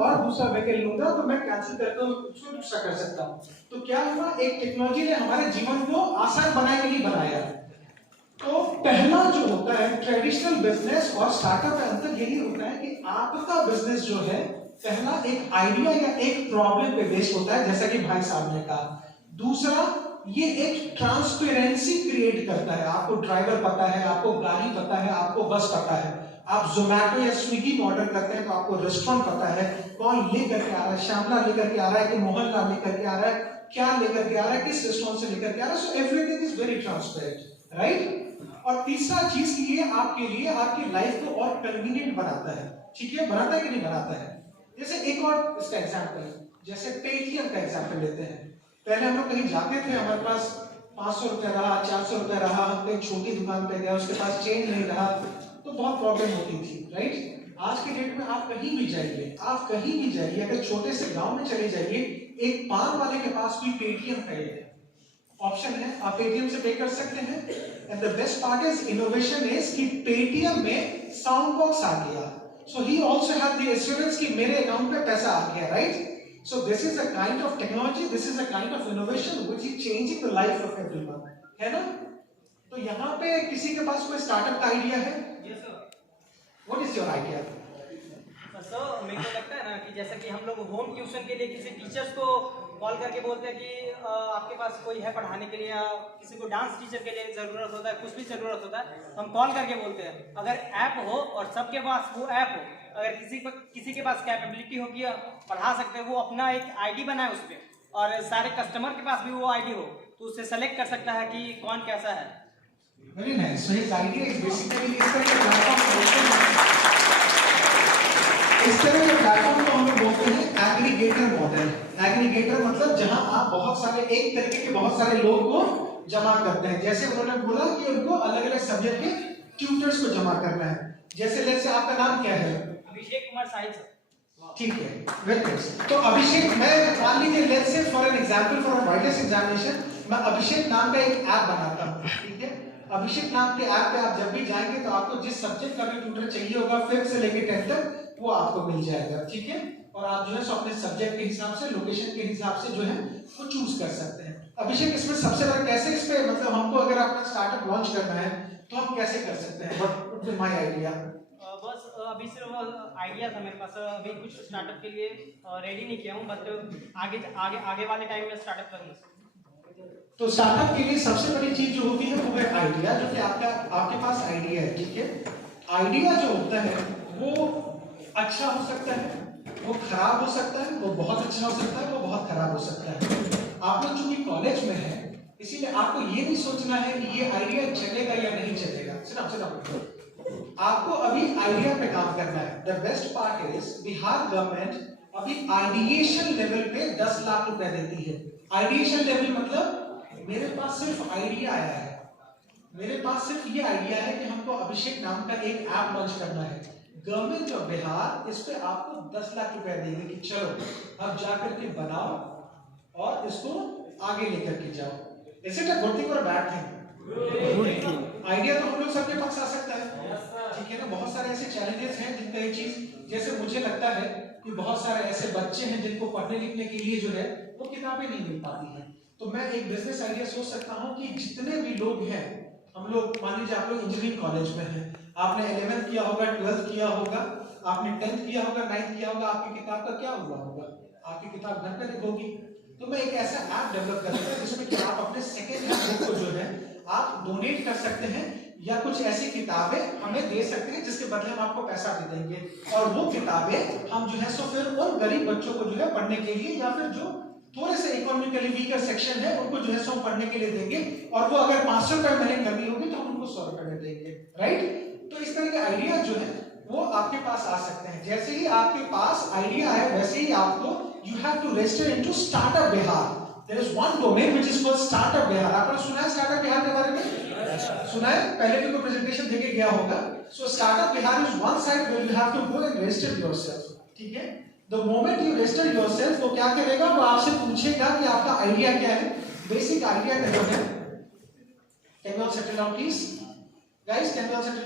और दूसरा व्हीकल लूंगा तो मैं कैंसिल करके उसको दूसरा कर सकता हूँ। तो क्या हुआ, एक टेक्नोलॉजी ने हमारे जीवन को आसान बनाने के लिए बनाया। तो पहला जो होता है ट्रेडिशनल बिजनेस और स्टार्टअप का अंतर यही होता है कि आपका बिजनेस जो है पहला एक आइडिया या एक प्रॉब्लम पे बेस्ड होता है, जैसा कि भाई साहब ने कहा। दूसरा, ये एक ट्रांसपेरेंसी क्रिएट करता है। आपको ड्राइवर पता है, आपको गाड़ी पता है, आपको बस पता है। आप जोमैटो या स्विगी में ऑर्डर करते हैं तो आपको रेस्टोरेंट पता है, कौन लेकर के आ रहा है, श्यामला लेकर के आ रहा है कि मोहनलाल लेकर के आ रहा है, क्या लेकर के आ रहा है, किस रेस्टोरेंट से लेकर के आ रहा है। So everything is very transparent, right. और तीसरा चीज की ये आपकी लाइफ को और कन्वीनियंट बनाता है। ठीक है, बनाता है कि नहीं बनाता है। जैसे एक और इसका एग्जांपल, जैसे पेटीएम का एग्जांपल लेते हैं। पहले हम लोग कहीं जाते थे, हमारे पास 500 रुपया रहा, 400 रुपया रहा, हम कहीं छोटी दुकान पे गए, उसके पास चेंज नहीं रहा, तो बहुत प्रॉब्लम होती थी, राइट। आज के डेट में आप कहीं भी जाइए, अगर छोटे से गांव में चले जाइए, एक पान वाले के पास भी पेटीएम का ऑप्शन है, आप पेटीएम से पे कर सकते हैं। And the best part is innovation is कि पेटीएम में साउंड बॉक्स आ गया, so he also had the assurance कि मेरे अकाउंट में पैसा आ गया, right. So this is a kind of technology, this is a kind of innovation which is changing the life of everyone, है ना। तो यहाँ पे किसी के पास कोई स्टार्टअप का आइडिया है? Yes sir. What is your idea? Sir मेरे को लगता है ना कि जैसा कि हम लोग होम ट्यूशन के लिए किसी टीचर्स को कॉल करके बोलते हैं कि आपके पास कोई है पढ़ाने के लिए, या किसी को डांस टीचर के लिए ज़रूरत होता है, कुछ भी ज़रूरत होता है, हम कॉल करके बोलते हैं। अगर ऐप हो और सबके पास वो ऐप हो, अगर किसी के पास कैपेबिलिटी होगी पढ़ा सकते हैं, वो अपना एक आईडी बनाए उस पर, और सारे कस्टमर के पास भी वो आईडी हो, तो उससे सेलेक्ट कर सकता है कि कौन कैसा है। Very nice. So his idea is basically इस तरह के प्लेटफॉर्म को हम लोग बोलते हैं एग्रीगेटर मॉडल। एग्रीगेटर मतलब जहां आप बहुत सारे एक तरीके के बहुत सारे लोग को जमा करते हैं। जैसे उन्होंने बोला कि उनको अलग अलग सब्जेक्ट के ट्यूटर्स को जमा करना है। जैसे लेट्स से आपका नाम क्या है? अभिषेक कुमार साहिल सर। ठीक है, वेरी गुड। तो अभिषेक, मैं मान लीजिए let's say for an example for वाइडलेस एग्जामिनेशन मैं अभिषेक नाम का एक ऐप बनाता हूँ, ठीक है। अभिषेक नाम के ऐप पे आप जब भी जाएंगे तो आपको जिस सब्जेक्ट का भी ट्यूटर चाहिए होगा 5th से लेकर 10th तक वो आपको मिल जाएगा, ठीक है। और आप जो है सो अपने सब्जेक्ट के हिसाब से, लोकेशन के हिसाब से जो है वो चूज कर सकते हैं। अभिषेक, इसमें सबसे बड़ा कैसे इस पे मतलब हमको अगर अपना स्टार्टअप लॉन्च करना है तो हम कैसे कर सकते हैं? What is my idea? बस अभी सिर्फ आइडिया था मेरे पास, अभी कुछ स्टार्टअप के लिए रेडी नहीं किया हूँ, बट आगे वाले टाइम में स्टार्टअप करूँगा। तो स्टार्टअप के लिए सबसे बड़ी चीज जो होती है वो है आइडिया, जो कि आपके पास आइडिया है, ठीक है। आइडिया जो होता है वो अच्छा हो सकता है, वो खराब हो सकता है, वो बहुत अच्छा हो सकता है, वो बहुत खराब हो सकता है। आप लोग चूंकि कॉलेज में हैं, इसीलिए आपको ये नहीं सोचना है कि ये आइडिया चलेगा या नहीं चलेगा। सिर्फ आपको अभी आइडिया पे काम करना है। The best part is Bihar government अभी आइडिएशन लेवल पे 10 लाख रुपए देती है। आइडिएशन लेवल मतलब मेरे पास सिर्फ आइडिया आया है, मेरे पास सिर्फ ये आइडिया है कि हमको अभिषेक नाम का एक ऐप लॉन्च करना है। गवर्नमेंट ऑफ बिहार इस पे आपको 10 लाख रुपए देगी कि चलो अब जाकर के बनाओ और इसको आगे लेकर के जाओ। Is it a good thing और बैड थिंग? आइडिया तो हम लोग सबके पास आ सकता है, ठीक है ना। बहुत सारे ऐसे चैलेंजेस हैं जिनका ये चीज, जैसे मुझे लगता है कि बहुत सारे ऐसे बच्चे हैं जिनको पढ़ने लिखने के लिए जो है वो किताबें नहीं मिल पाती हैं। तो मैं एक बिजनेस आइडिया सोच सकता हूँ कि जितने भी लोग हैं, हम लोग मान लीजिए आप लोग इंजीनियरिंग कॉलेज में हैं, आपने 11th किया होगा, 12th किया होगा, आपने 10th किया होगा, 9th किया होगा, आपकी किताब का क्या हुआ होगा? आपकी किताब घर पे होगी। तो मैं एक ऐसा ऐप डेवलप कर सकता हूँ जिसमें कि आप अपने सेकेंड हैंड बुक को जो है आप डोनेट कर सकते हैं, या कुछ ऐसी किताबें हमें दे सकते हैं जिसके बदले हम आपको पैसा दे देंगे, और वो किताबें हम जो है सो फिर उन गरीब बच्चों को जो है पढ़ने के लिए, या फिर जो थोड़े से इकोनॉमिकली वीकर सेक्शन है उनको जो है सो पढ़ने के लिए देंगे, और वो अगर 500 रुपए महीने करनी होगी तो हम उनको 100 रुपए में देंगे, राइट। तो इस तरह के आइडिया जो है वो आपके पास आ सकते हैं। जैसे ही आपके पास आइडिया है वैसे ही आपको you have to register into startup Bihar. There is one domain which is called startup Bihar. आपने सुना है स्टार्टअप बिहार के बारे में? सुना है, पहले भी कोई प्रेजेंटेशन देके गया होगा। So startup Bihar is one site where you have to go and register yourself, ठीक है। The moment you register yourself, वो क्या करेगा, वो आपसे पूछेगा कि आपका आइडिया क्या है, बेसिक आइडिया क्या है। Can you all settle down please guys, can you all settle